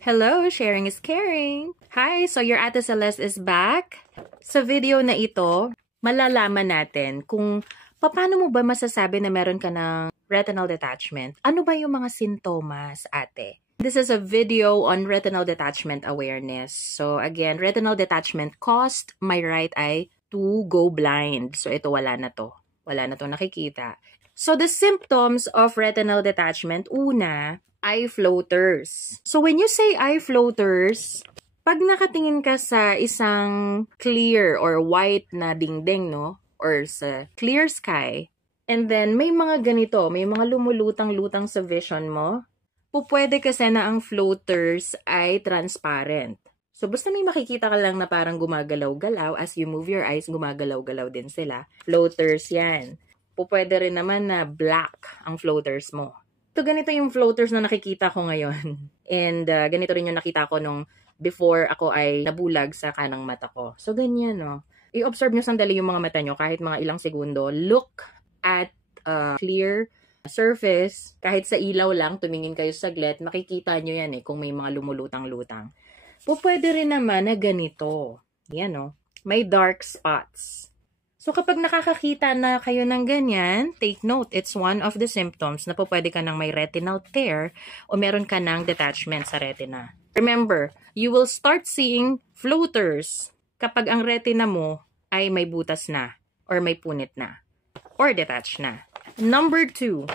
Hello, sharing is caring. Hi, so your Ate Celeste is back. Sa video na ito, malalaman natin kung paano mo ba masasabi na meron ka ng retinal detachment. Ano ba yung mga sintomas, ate? This is a video on retinal detachment awareness. So again, retinal detachment caused my right eye to go blind. So ito wala na to. Wala na to nakikita. So the symptoms of retinal detachment, una, eye floaters. So when you say eye floaters, pag nakatingin ka sa isang clear or white na dingding, no? Or sa clear sky, and then may mga ganito, may mga lumulutang-lutang sa vision mo, pwede kasi na ang floaters ay transparent. So basta may makikita ka lang na parang gumagalaw-galaw, as you move your eyes, gumagalaw-galaw din sila. Floaters yan. Pwede rin naman na black ang floaters mo. So, ganito yung floaters na nakikita ko ngayon. And ganito rin yung nakita ko nung before ako ay nabulag sa kanang mata ko. So, ganyan, no? I-observe nyo sandali yung mga mata nyo kahit mga ilang segundo. Look at clear surface. Kahit sa ilaw lang, tumingin kayo saglit, makikita nyo yan kung may mga lumulutang-lutang. Pwede rin naman na ganito. Yan, no? May dark spots. So, kapag nakakakita na kayo ng ganyan, take note, it's one of the symptoms na pwede ka ng may retinal tear o meron ka ng detachment sa retina. Remember, you will start seeing floaters kapag ang retina mo ay may butas na or may punit na or detached na. Number 2,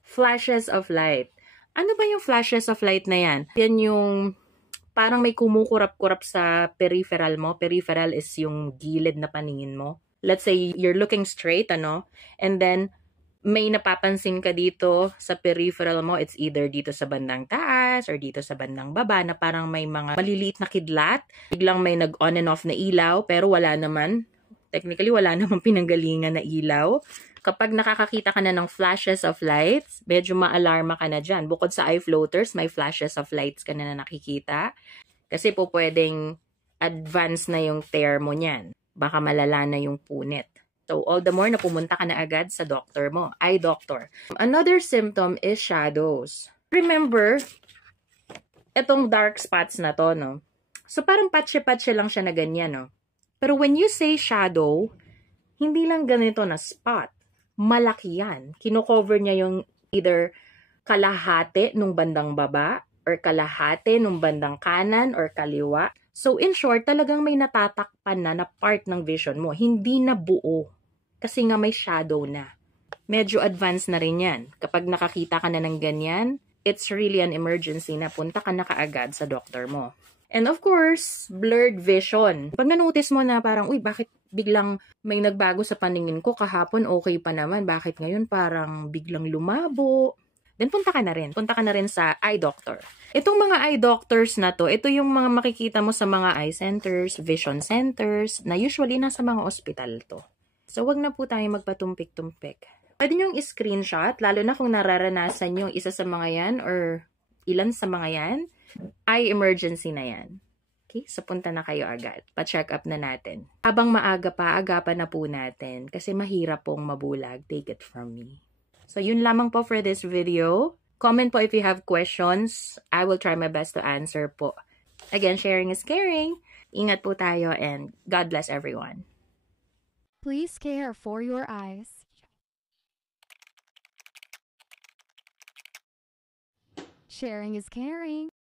flashes of light. Ano ba yung flashes of light na yan? Yan yung parang may kumukurap-kurap sa peripheral mo. Peripheral is yung gilid na paningin mo. Let's say you're looking straight, and then may napapansin ka dito sa peripheral mo. It's either dito sa bandang taas or dito sa bandang baba na parang may mga maliliit na kidlat. Biglang may nag-on and off na ilaw pero wala naman. Technically, wala namang pinanggalingan na ilaw. Kapag nakakakita ka na ng flashes of lights, medyo ma-alarma ka na dyan. Bukod sa eye floaters, may flashes of lights ka na nakikita. Kasi pwedeng advance na yung tear mo niyan. Baka malala na yung punit. So, all the more na pumunta ka na agad sa doctor mo, eye doctor. Another symptom is shadows. Remember, etong dark spots na to, no? So, parang patse-patse lang siya na ganyan, no? Pero when you say shadow, hindi lang ganito na spot. Malaki yan. Kino-cover niya yung either kalahati nung bandang baba or kalahati nung bandang kanan or kaliwa. So, in short, talagang may natatakpan na part ng vision mo. Hindi na buo. Kasi nga may shadow na. Medyo advanced na rin yan. Kapag nakakita ka na ng ganyan, it's really an emergency na punta ka na kaagad sa doctor mo. And of course, blurred vision. Pag na-notice mo na parang, uy, bakit biglang may nagbago sa paningin ko? Kahapon okay pa naman. Bakit ngayon parang biglang lumabo? Then punta ka na rin. Punta ka na rin sa eye doctor. Itong mga eye doctors na to, ito yung mga makikita mo sa mga eye centers, vision centers, na usually nasa mga ospital to. So, wag na po tayo magpatumpik-tumpik. Pwede nyong i-screenshot, lalo na kung nararanasan yung isa sa mga yan or ilan sa mga yan, eye emergency na yan. Okay? So, punta na kayo agad. Pa-check up na natin. Habang maaga pa, agapan na po natin kasi mahirap pong mabulag. Take it from me. So, yun lamang po for this video. Comment po if you have questions. I will try my best to answer po. Again, sharing is caring. Ingat po tayo and God bless everyone. Please care for your eyes. Sharing is caring.